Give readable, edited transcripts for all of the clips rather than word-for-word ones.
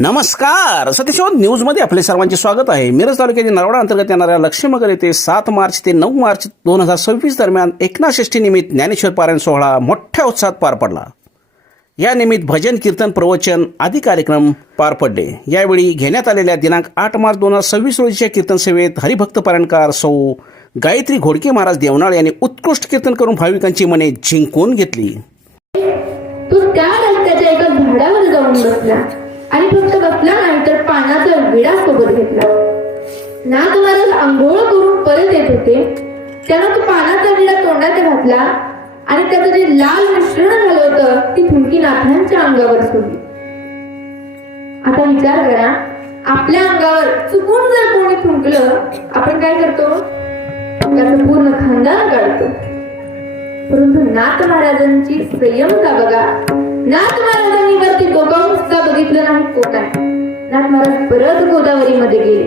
नमस्कार. सतीशोध न्यूजमध्ये आपले सर्वांचे स्वागत आहे. मिरज तालुक्यातील नरवाडा अंतर्गत येणाऱ्या लक्ष्मीनगर येथे 7 मार्च ते 9 मार्च 2026 दरम्यान एकनाथ षष्ठी निमित्त ज्ञानेश्वर पारायण सोहळा मोठ्या उत्साहात पार पडला. या निमित्त भजन, कीर्तन, प्रवचन आदी कार्यक्रम पार पडले. यावेळी घेण्यात आलेल्या दिनांक 8 मार्च 2026 रोजीच्या कीर्तन सेवेत हरिभक्त पारायणकार सौ गायत्री घोडके महाराज देवनाळ यांनी उत्कृष्ट कीर्तन करून भाविकांची मने जिंकून घेतली. तो त्या रस्त्याच्या एका झाडावर जाऊन बसला आणि फक्त बसला नाही तर पानाचा विडा सोबत घेतला. नाथ महाराज आंघोळ करून परत येत होते त्यानं तो पानाचा विडा तोंडात घातला आणि त्याचं जे लाल मिश्रण झालं होतं ती फुंकी नाथांच्या अंगावर सोडली. आता विचार करा, आपल्या अंगावर चुकून जर कोणी फुंकलं आपण काय करतो? त्याचं पूर्ण खानदान काढतो. परंतु नाथ महाराजांची संयमता बघा. नाथ महाराजांनी वरती डोकावून सुद्धा बघितलं नाही पोटात. नाथ महाराज परत गोदावरीमध्ये गेले,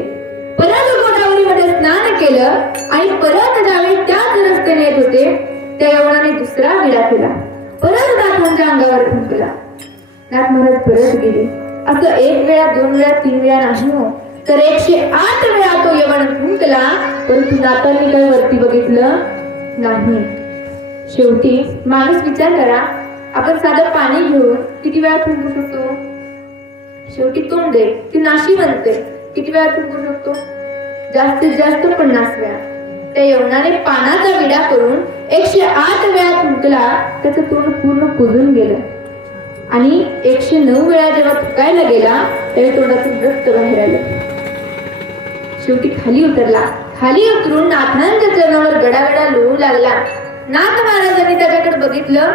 परत गोदावरीमध्ये स्नान केलं आणि परत ज्यावेळी त्याच रस्त्याने येत होते त्या यवनाने दुसरा विडा केला, परत नाथांच्या अंगावर फुंकला. नाथ महाराज परत गेले. असं 1 वेळा 2 वेळा 3 वेळा नाही हो, तर 108 वेळा तो यवन फुंकला. परंतु नाथांनी काही वरती बघितलं नाही. शेवटी माणूस विचार करा, आपण साधं पाणी घेऊन किती वेळा फुंकू शकतो? शेवटी तोंड दे ती नाशी बनते. किती वेळा फुंकू शकतो? जास्तीत जास्त 50 वेळा. त्या यवनाने पानाचा विडा करून 108 वेळा फुंकला. त्याचं तोंड पूर्ण कुजून गेलं आणि 109 वेळा जेव्हा फुकायला गेला त्यावेळी तोंडातून रक्त बाहेर आलं. शेवटी खाली उतरला. खाली उतरून नाथांच्या चरणावर गडागडा लोळू लागला. नाथ महाराजांनी त्याच्याकडे बघितलं,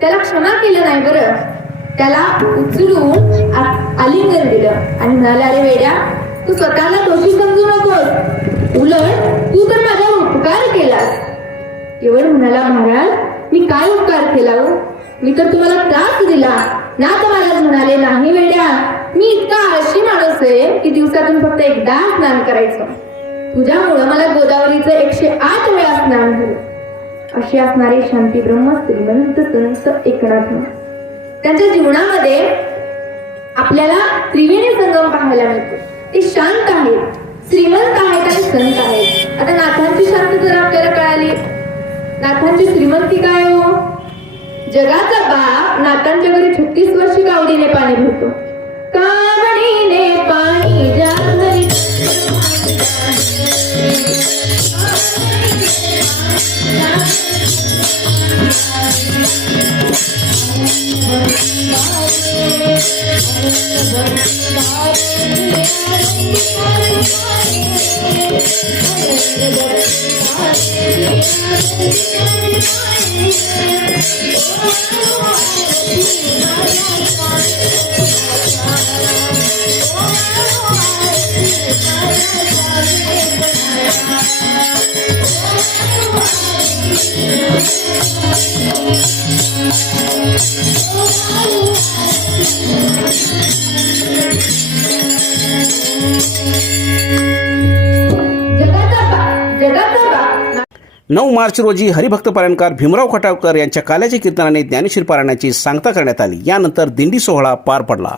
त्याला क्षमा केलं नाही, बरं त्याला उचलून आलिंगन दिलं आणि म्हणाला, अरे वेड्या, तू स्वतःला दोषी समजू नकोस, उलट तू तर माझ्यावर उपकार केलास. केवळ म्हणाला, महाराज मी काय उपकार केला हो? मी तर तुम्हाला त्रास दिला. नाथ महाराज म्हणाले, नाही वेड्या, मी इतका आळशी माणूस आहे की दिवसातून फक्त एकदा स्नान करायचं. तुझ्यामुळं मला गोदावरीचं 108 वेळा स्नान झालं. अशी असणारे शांती ब्रह्म श्रीमंत संत एकनाथ त्यांच्या जीवनामध्ये आपल्याला त्रिवेणी संगम पाहायला मिळतो. ते शांत आहेत, श्रीमंत आहेत आणि संत आहेत. आता नाथांची शांती जर आपल्याला कळाली, नाथांची श्रीमंती काय हो? जगाचा बाप नाथांच्या घरी 36 वर्षी कावडीने पाणी भरतो. कावडीने पाणी जागरी जगाचा 9 मार्च रोजी हरिभक्त पारायणकार भीमराव खटावकर यांच्या काल्याच्या कीर्तनाने ज्ञानेश्वर पारायणाची सांगता करण्यात आली. यानंतर दिंडी सोहळा पार पडला.